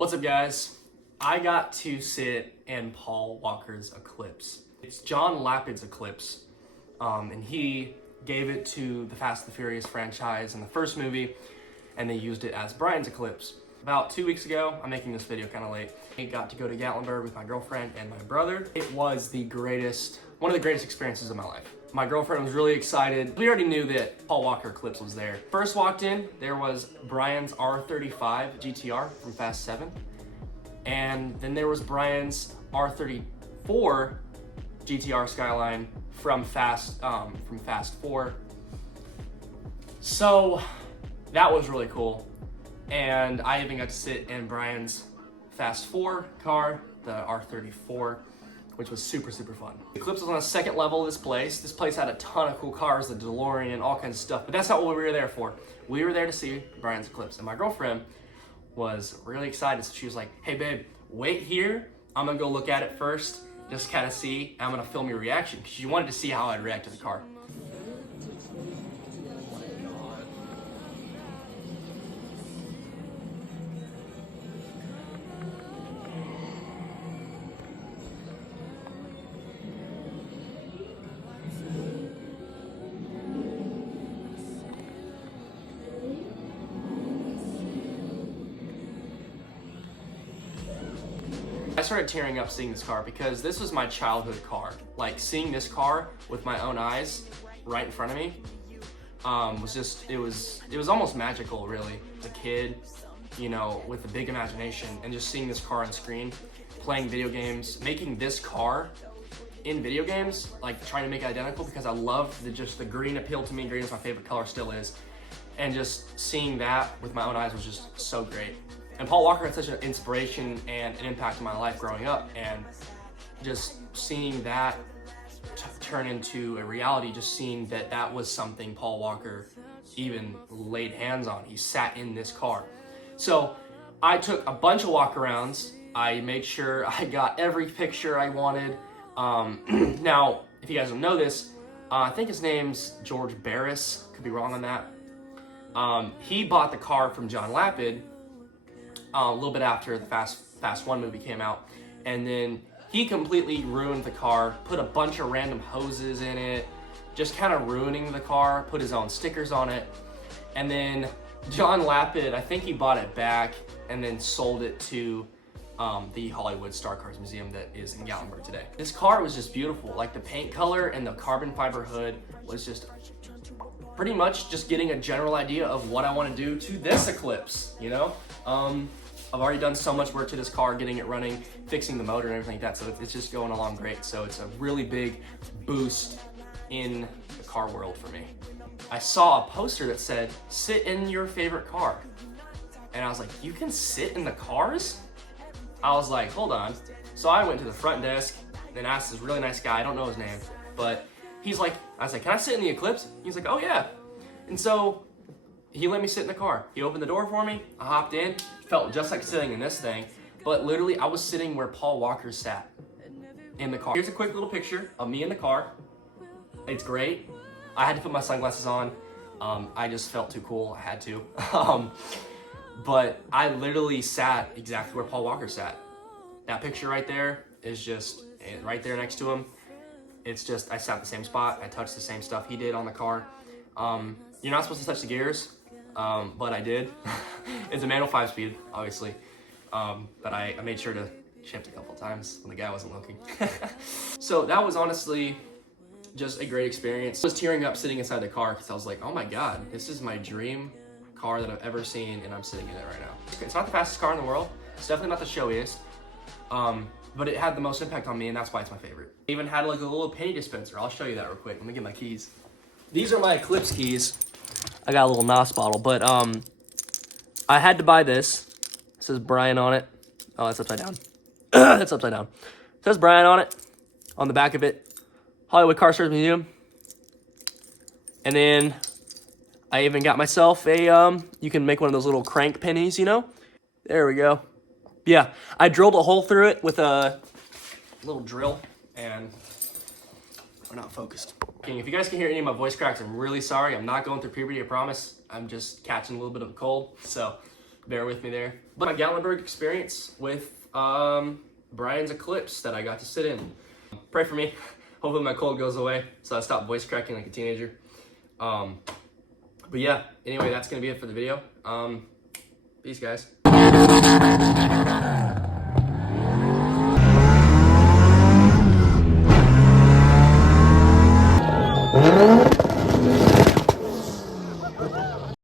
What's up, guys? I got to sit in Paul Walker's Eclipse. It's John Lapid's Eclipse, and he gave it to the Fast and the Furious franchise in the first movie, and they used it as Brian's Eclipse. About 2 weeks ago, I'm making this video kind of late, I got to go to Gatlinburg with my girlfriend and my brother. It was one of the greatest experiences of my life. My girlfriend was really excited. We already knew that Paul Walker Eclipse was there. First walked in, there was Brian's R35 GTR from Fast 7. And then there was Brian's R34 GTR Skyline from Fast 4. So that was really cool. And I even got to sit in Brian's Fast 4 car, the R34, which was super fun. The Eclipse was on the second level of this place. This place had a ton of cool cars, the DeLorean, all kinds of stuff, but that's not what we were there for. We were there to see Brian's Eclipse, and my girlfriend was really excited, so she was like, hey babe, wait here. I'm gonna go look at it first, just kind of see, and I'm gonna film your reaction, because she wanted to see how I'd react to the car. I started tearing up seeing this car because this was my childhood car. Like, seeing this car with my own eyes right in front of me it was almost magical, really. The kid, you know, with a big imagination, and just seeing this car on screen, playing video games, making this car in video games, like trying to make it identical, because I love the green appeal to me. Green is my favorite color, still is. And just seeing that with my own eyes was just so great. And Paul Walker had such an inspiration and an impact in my life growing up, and just seeing that turn into a reality, just seeing that was something Paul Walker even laid hands on. He sat in this car. So I took a bunch of walk-arounds. I made sure I got every picture I wanted. Now, if you guys don't know this, I think his name's George Barris, could be wrong on that. He bought the car from John Lapid a little bit after the Fast 1 movie came out, and then he completely ruined the car, put a bunch of random hoses in it, just kind of ruining the car, put his own stickers on it. And then John Lapid, I think he bought it back and then sold it to the Hollywood Star Cars Museum that is in Gatlinburg today. This car was just beautiful. Like, the paint color and the carbon fiber hood was just pretty much just getting a general idea of what I want to do to this Eclipse, you know? I've already done so much work to this car, getting it running, fixing the motor and everything like that, so it's just going along great. So it's a really big boost in the car world for me. I saw a poster that said, sit in your favorite car. And I was like, you can sit in the cars? I was like, hold on. So I went to the front desk and asked this really nice guy, I don't know his name, but he's like, I was like, can I sit in the Eclipse? He's like, oh yeah. And so he let me sit in the car. He opened the door for me, I hopped in, felt just like sitting in this thing, but literally I was sitting where Paul Walker sat in the car. Here's a quick little picture of me in the car. It's great. I had to put my sunglasses on. I just felt too cool, I had to. But I literally sat exactly where Paul Walker sat. That picture right there is just right there next to him. It's just, I sat in the same spot, I touched the same stuff he did on the car. You're not supposed to touch the gears, but I did. It's a manual 5-speed, obviously. But I made sure to shift a couple times when the guy wasn't looking. So that was honestly just a great experience. I was tearing up sitting inside the car because I was like, oh my God, this is my dream car that I've ever seen, and I'm sitting in it right now. It's not the fastest car in the world. It's definitely not the showiest. But it had the most impact on me, and that's why it's my favorite. It even had like a little penny dispenser. I'll show you that real quick. Let me get my keys. These are my Eclipse keys. I got a little NOS bottle, but I had to buy this. It says Brian on it. Oh, that's upside down. That's upside down. It says Brian on it. On the back of it, Hollywood Car Stars Museum. And then I even got myself a, you can make one of those little crank pennies, you know? There we go. Yeah, I drilled a hole through it with a little drill, and we're not focused. If you guys can hear any of my voice cracks, I'm really sorry. I'm not going through puberty, I promise. I'm just catching a little bit of a cold, so bear with me there. But my Gatlinburg experience with Brian's Eclipse that I got to sit in. Pray for me. Hopefully my cold goes away so I stop voice cracking like a teenager. But yeah, anyway, that's gonna be it for the video. Peace, guys.